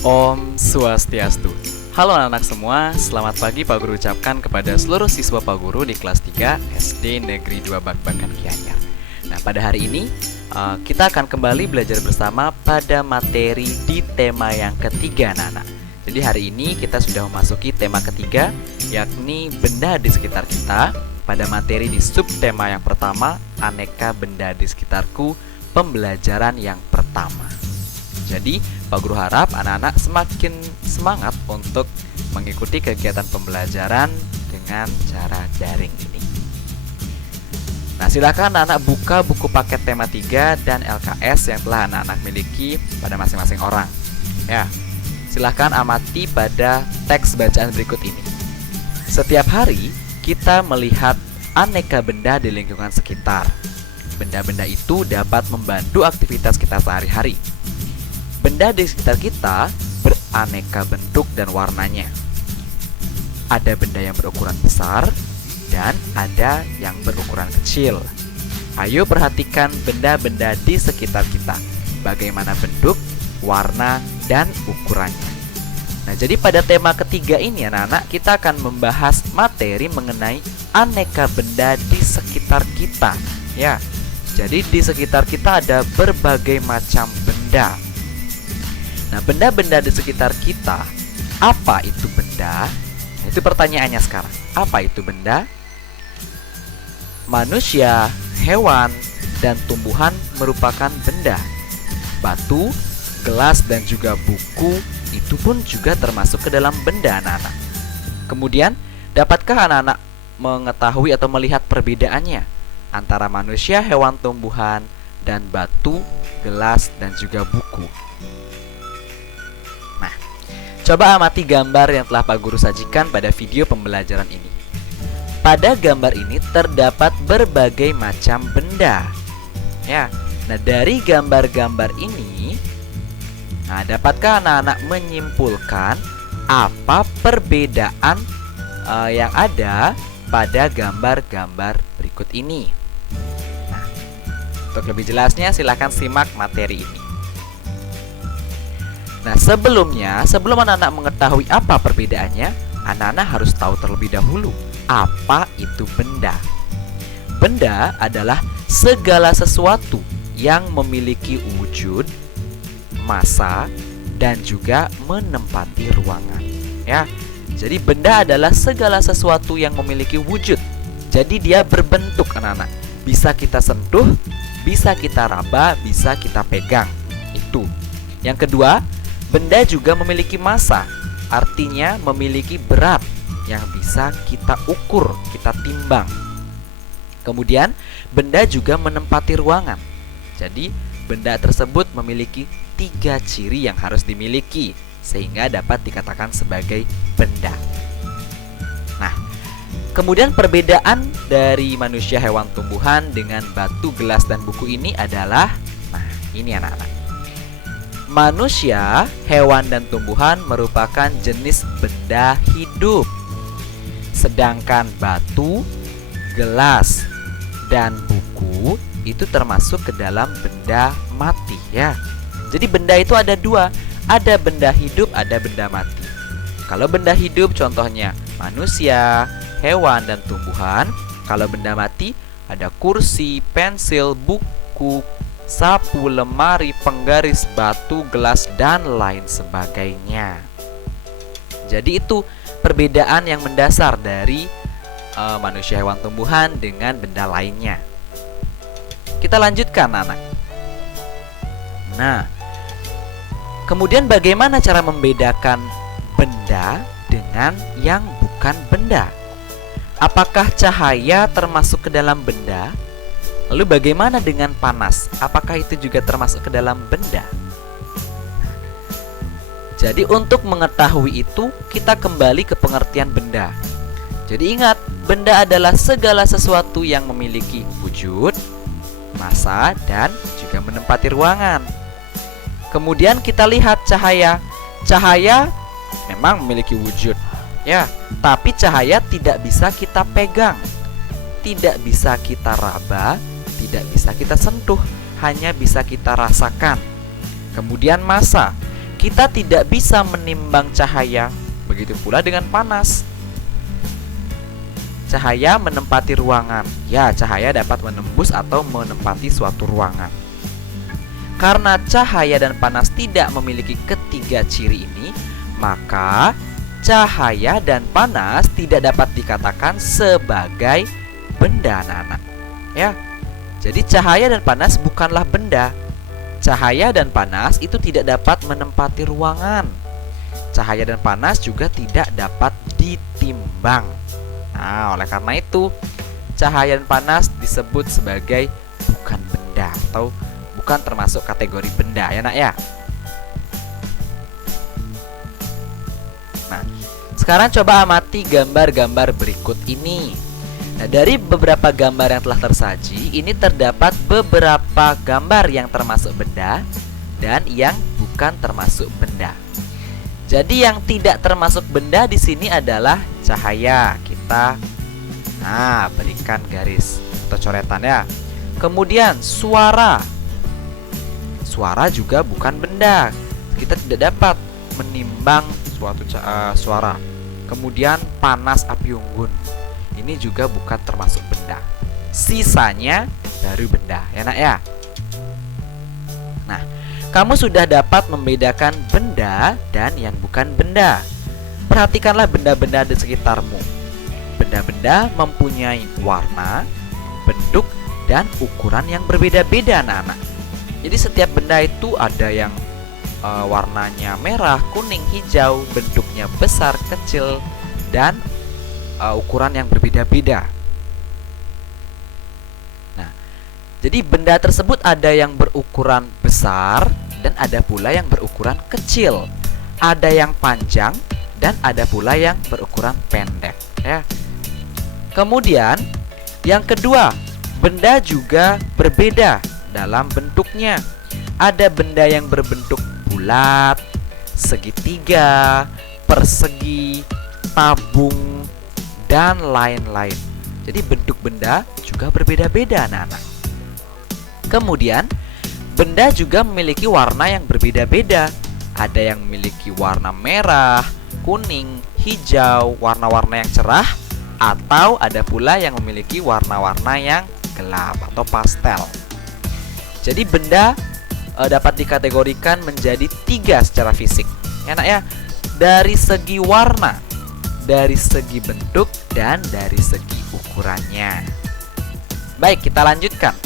Om Swastiastu. Halo anak-anak semua, selamat pagi Pak Guru ucapkan kepada seluruh siswa Pak Guru di kelas 3 SD Negeri 2 Bakbakan Gianyar. Nah, pada hari ini kita akan kembali belajar bersama pada materi di tema yang ketiga, anak-anak. Jadi hari ini kita sudah memasuki tema ketiga, yakni benda di sekitar kita. Pada materi di subtema yang pertama, aneka benda di sekitarku, pembelajaran yang pertama. Jadi, Pak Guru harap anak-anak semakin semangat untuk mengikuti kegiatan pembelajaran dengan cara daring ini. Nah, silakan anak-anak buka buku paket tema 3 dan LKS yang telah anak-anak miliki pada masing-masing orang. Ya, silakan amati pada teks bacaan berikut ini. Setiap hari, kita melihat aneka benda di lingkungan sekitar. Benda-benda itu dapat membantu aktivitas kita sehari-hari. Benda di sekitar kita beraneka bentuk dan warnanya. Ada benda yang berukuran besar dan ada yang berukuran kecil. Ayo perhatikan benda-benda di sekitar kita, bagaimana bentuk, warna, dan ukurannya. Nah, jadi pada tema ketiga ini anak-anak kita akan membahas materi mengenai aneka benda di sekitar kita. Ya, jadi di sekitar kita ada berbagai macam benda. Nah, benda-benda di sekitar kita, apa itu benda? Itu pertanyaannya sekarang. Apa itu benda? Manusia, hewan, dan tumbuhan merupakan benda. Batu, gelas, dan juga buku itu pun juga termasuk ke dalam benda, anak-anak. Kemudian, dapatkah anak-anak mengetahui atau melihat perbedaannya antara manusia, hewan, tumbuhan, dan batu, gelas, dan juga buku? Coba amati gambar yang telah Pak Guru sajikan pada video pembelajaran ini. Pada gambar ini terdapat berbagai macam benda. Ya, nah dari gambar-gambar ini, dapatkah anak-anak menyimpulkan apa perbedaan yang ada pada gambar-gambar berikut ini? Nah, untuk lebih jelasnya silakan simak materi ini. Nah, sebelum anak-anak mengetahui apa perbedaannya, anak-anak harus tahu terlebih dahulu apa itu benda. Benda adalah segala sesuatu yang memiliki wujud, massa, dan juga menempati ruangan. Ya, jadi benda adalah segala sesuatu yang memiliki wujud. Jadi dia berbentuk, anak-anak. Bisa kita sentuh, bisa kita raba, bisa kita pegang. Itu. Yang kedua, benda juga memiliki massa, artinya memiliki berat yang bisa kita ukur, kita timbang. Kemudian, benda juga menempati ruangan. Jadi, benda tersebut memiliki 3 ciri yang harus dimiliki, sehingga dapat dikatakan sebagai benda. Nah, kemudian perbedaan dari manusia, hewan, tumbuhan dengan batu, gelas, dan buku ini adalah, nah ini anak-anak. Manusia, hewan, dan tumbuhan merupakan jenis benda hidup. Sedangkan batu, gelas, dan buku itu termasuk ke dalam benda mati, ya. Jadi benda itu ada 2, ada benda hidup, ada benda mati. Kalau benda hidup contohnya manusia, hewan, dan tumbuhan. Kalau benda mati ada kursi, pensil, buku, sapu, lemari, penggaris, batu, gelas, dan lain sebagainya. Jadi itu perbedaan yang mendasar dari manusia, hewan, tumbuhan dengan benda lainnya. Kita lanjutkan, anak. Nah, kemudian bagaimana cara membedakan benda dengan yang bukan benda? Apakah cahaya termasuk ke dalam benda? Lalu bagaimana dengan panas? Apakah itu juga termasuk ke dalam benda? Jadi untuk mengetahui itu, kita kembali ke pengertian benda. Jadi ingat, benda adalah segala sesuatu yang memiliki wujud, massa, dan juga menempati ruangan. Kemudian kita lihat cahaya. Cahaya memang memiliki wujud, ya, tapi cahaya tidak bisa kita pegang, tidak bisa kita raba, tidak bisa kita sentuh, hanya bisa kita rasakan. Kemudian massa. kita tidak bisa menimbang cahaya. Begitu pula dengan panas. Cahaya menempati ruangan. Ya, cahaya dapat menembus atau menempati suatu ruangan. Karena cahaya dan panas tidak memiliki ketiga ciri ini, maka cahaya dan panas tidak dapat dikatakan sebagai benda, anak-anak. Ya. Jadi cahaya dan panas bukanlah benda. Cahaya dan panas itu tidak dapat menempati ruangan. Cahaya dan panas juga tidak dapat ditimbang. Nah, oleh karena itu, cahaya dan panas disebut sebagai bukan benda atau bukan termasuk kategori benda, ya nak ya. Nah, sekarang coba amati gambar-gambar berikut ini. Nah, dari beberapa gambar yang telah tersaji, ini terdapat beberapa gambar yang termasuk benda dan yang bukan termasuk benda. Jadi yang tidak termasuk benda di sini adalah cahaya. Kita berikan garis atau coretan ya. Kemudian suara. Suara juga bukan benda. Kita tidak dapat menimbang suatu suara. Kemudian panas api unggun. Ini juga bukan termasuk benda. Sisanya baru benda, ya nak ya. Nah, kamu sudah dapat membedakan benda dan yang bukan benda. Perhatikanlah benda-benda di sekitarmu. Benda-benda mempunyai warna, bentuk, dan ukuran yang berbeda-beda, anak-anak. Jadi setiap benda itu ada yang warnanya merah, kuning, hijau, bentuknya besar, kecil, dan ukuran yang berbeda-beda. Nah, jadi benda tersebut ada yang berukuran besar dan ada pula yang berukuran kecil. Ada yang panjang dan ada pula yang berukuran pendek, ya. Kemudian yang kedua, benda juga berbeda dalam bentuknya. Ada benda yang berbentuk bulat, segitiga, persegi, tabung, dan lain-lain. Jadi bentuk benda juga berbeda-beda, anak-anak. Kemudian benda juga memiliki warna yang berbeda-beda. Ada yang memiliki warna merah, kuning, hijau, warna-warna yang cerah, atau ada pula yang memiliki warna-warna yang gelap atau pastel. Jadi benda dapat dikategorikan menjadi 3 secara fisik, ya nak ya. Dari segi warna, dari segi bentuk, dan dari segi ukurannya. Baik, kita lanjutkan.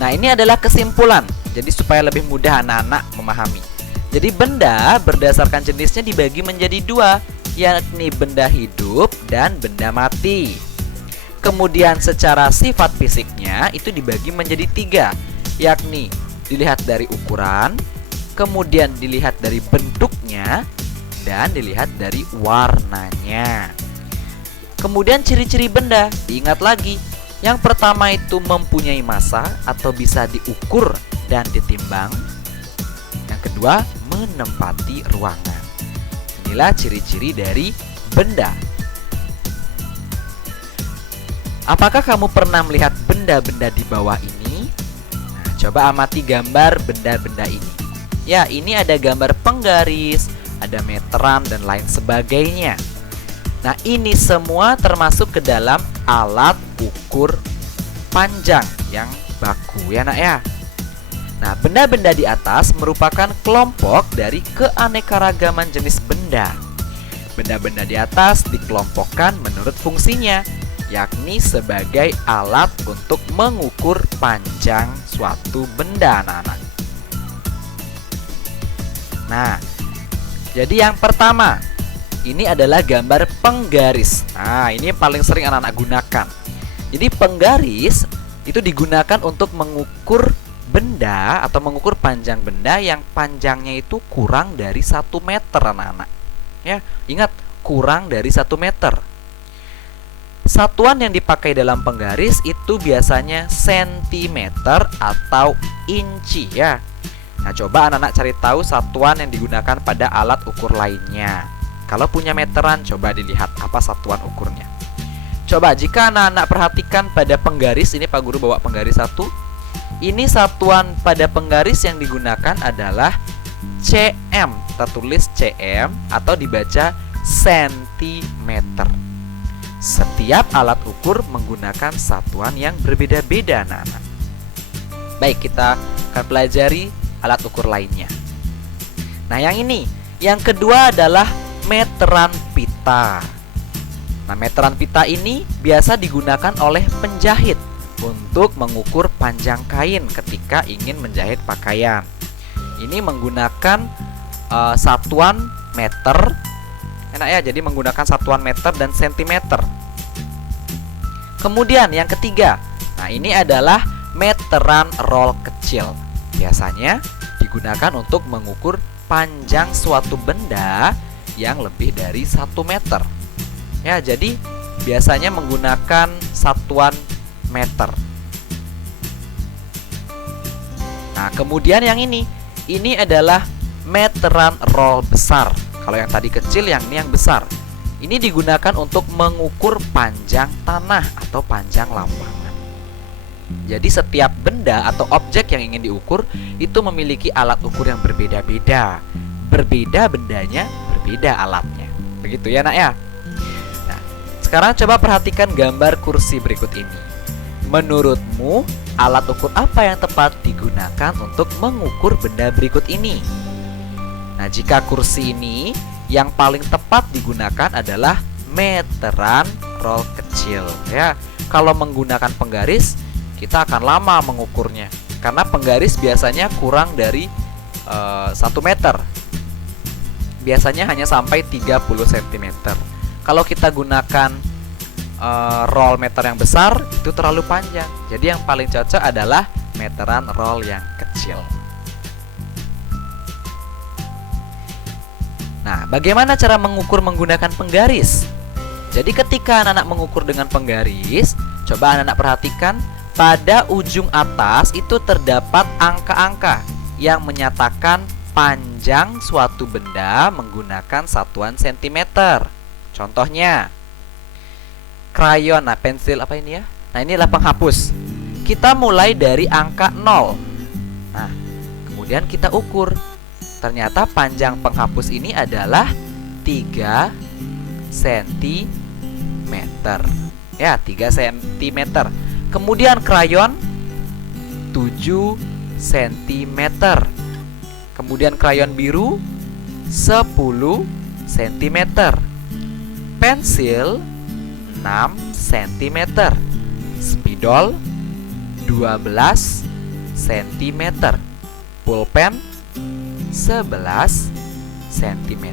Nah, ini adalah kesimpulan. Jadi supaya lebih mudah anak-anak memahami. Jadi benda berdasarkan jenisnya dibagi menjadi 2, yakni benda hidup dan benda mati. Kemudian secara sifat fisiknya itu dibagi menjadi 3, yakni dilihat dari ukuran, kemudian dilihat dari bentuknya, dan dilihat dari warnanya. Kemudian ciri-ciri benda, diingat lagi. Yang pertama itu mempunyai massa atau bisa diukur dan ditimbang. Yang kedua, menempati ruangan. Inilah ciri-ciri dari benda. Apakah kamu pernah melihat benda-benda di bawah ini? Nah, coba amati gambar benda-benda ini. Ya, ini ada gambar penggaris, ada meteran, dan lain sebagainya. Nah, ini semua termasuk ke dalam alat ukur panjang yang baku, ya nak ya. Nah, benda-benda di atas merupakan kelompok dari keanekaragaman jenis benda. Benda-benda di atas dikelompokkan menurut fungsinya, yakni sebagai alat untuk mengukur panjang suatu benda, anak-anak. Nah, jadi yang pertama, ini adalah gambar penggaris. Nah, ini yang paling sering anak-anak gunakan. Jadi penggaris itu digunakan untuk mengukur benda atau mengukur panjang benda yang panjangnya itu kurang dari 1 meter, anak-anak. Ya, ingat, kurang dari 1 meter. Satuan yang dipakai dalam penggaris itu biasanya sentimeter atau inci, ya. Nah, coba anak-anak cari tahu satuan yang digunakan pada alat ukur lainnya. Kalau punya meteran, coba dilihat apa satuan ukurnya. Coba jika anak-anak perhatikan pada penggaris, ini Pak Guru bawa penggaris 1. Ini satuan pada penggaris yang digunakan adalah cm, tertulis cm atau dibaca sentimeter. Setiap alat ukur menggunakan satuan yang berbeda-beda, anak-anak. Baik, kita akan pelajari alat ukur lainnya. Nah, yang kedua adalah meteran pita. Nah, meteran pita ini biasa digunakan oleh penjahit untuk mengukur panjang kain ketika ingin menjahit pakaian. Ini menggunakan satuan meter. Enak ya, jadi menggunakan satuan meter dan sentimeter. Kemudian yang ketiga, nah ini adalah meteran roll kecil. Biasanya digunakan untuk mengukur panjang suatu benda yang lebih dari 1 meter. Ya, jadi biasanya menggunakan satuan meter. Nah, kemudian yang ini adalah meteran roll besar. Kalau yang tadi kecil, yang ini yang besar. Ini digunakan untuk mengukur panjang tanah atau panjang lapangan. Jadi setiap benda atau objek yang ingin diukur itu memiliki alat ukur yang berbeda-beda. Berbeda bendanya, berbeda alatnya. Begitu ya, nak ya? Nah, sekarang coba perhatikan gambar kursi berikut ini. Menurutmu, alat ukur apa yang tepat digunakan untuk mengukur benda berikut ini? Nah, jika kursi ini, yang paling tepat digunakan adalah meteran roll kecil. Ya, kalau menggunakan penggaris, kita akan lama mengukurnya karena penggaris biasanya kurang dari 1 meter. Biasanya hanya sampai 30 cm. Kalau kita gunakan roll meter yang besar, itu terlalu panjang. Jadi yang paling cocok adalah meteran roll yang kecil. Nah, bagaimana cara mengukur menggunakan penggaris? Jadi ketika anak-anak mengukur dengan penggaris, coba anak-anak perhatikan pada ujung atas itu terdapat angka-angka yang menyatakan panjang suatu benda menggunakan satuan sentimeter. Contohnya, krayon, nah pensil apa ini ya? Nah, ini adalah penghapus. Kita mulai dari angka 0. Nah, kemudian kita ukur. Ternyata panjang penghapus ini adalah 3 cm. Ya, 3 cm. Kemudian krayon 7 cm. Kemudian krayon biru 10 cm. Pensil 6 cm. Spidol 12 cm. Pulpen 11 cm.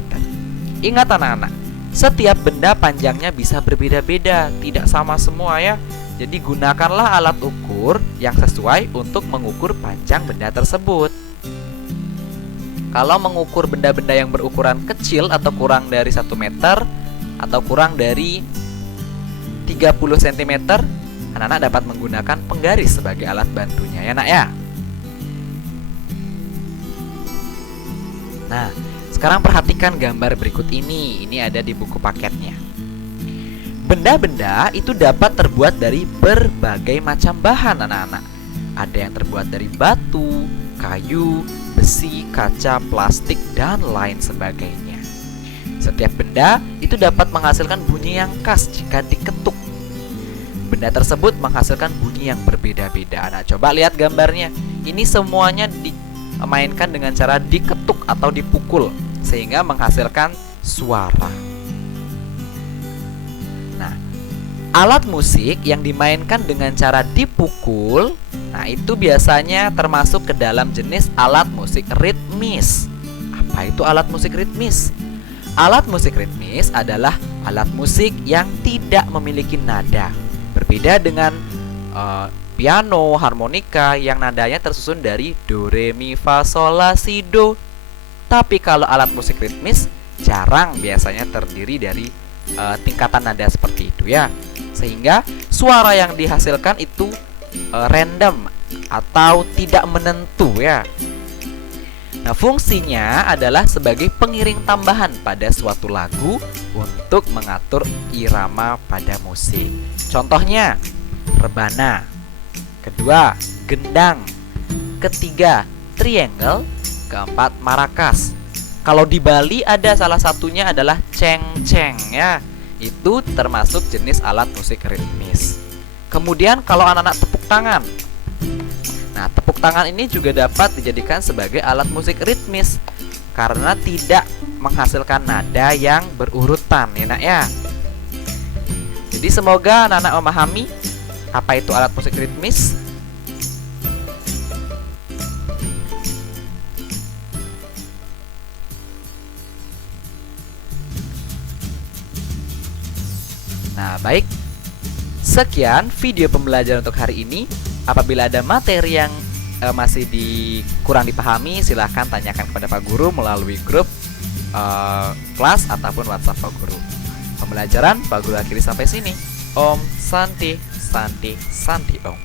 Ingat anak-anak, setiap benda panjangnya bisa berbeda-beda, tidak sama semua ya. Jadi gunakanlah alat ukur yang sesuai untuk mengukur panjang benda tersebut. Kalau mengukur benda-benda yang berukuran kecil atau kurang dari 1 meter atau kurang dari 30 cm, anak-anak dapat menggunakan penggaris sebagai alat bantunya ya, nak ya. Nah, sekarang perhatikan gambar berikut ini. Ini ada di buku paketnya. Benda-benda itu dapat terbuat dari berbagai macam bahan, anak-anak. Ada yang terbuat dari batu, kayu, besi, kaca, plastik, dan lain sebagainya. Setiap benda itu dapat menghasilkan bunyi yang khas jika diketuk. Benda tersebut menghasilkan bunyi yang berbeda-beda. Nah, coba lihat gambarnya. Ini semuanya dimainkan dengan cara diketuk atau dipukul sehingga menghasilkan suara. Nah, alat musik yang dimainkan dengan cara dipukul, nah itu biasanya termasuk ke dalam jenis alat musik ritmis. Apa itu alat musik ritmis? Alat musik ritmis adalah alat musik yang tidak memiliki nada. Berbeda dengan piano, harmonika yang nadanya tersusun dari do, re, mi, fa, sol, la, si, do. Tapi kalau alat musik ritmis jarang biasanya terdiri dari tingkatan nada seperti itu ya. Sehingga suara yang dihasilkan itu random atau tidak menentu ya. Nah, fungsinya adalah sebagai pengiring tambahan pada suatu lagu untuk mengatur irama pada musik. Contohnya, rebana. Kedua, gendang. Ketiga, triangle. keempat marakas. Kalau di Bali ada salah satunya adalah cengceng ya. Itu termasuk jenis alat musik ritmis. Kemudian kalau anak-anak tepuk tangan. Nah, tepuk tangan ini juga dapat dijadikan sebagai alat musik ritmis karena tidak menghasilkan nada yang berurutan ya nak ya. Jadi semoga anak-anak memahami apa itu alat musik ritmis. Nah, baik. Sekian video pembelajaran untuk hari ini. Apabila ada materi yang masih kurang dipahami, silahkan tanyakan kepada Pak Guru melalui grup kelas ataupun WhatsApp Pak Guru. Pembelajaran Pak Guru akhiri sampai sini. Om Santi Santi Santi Om.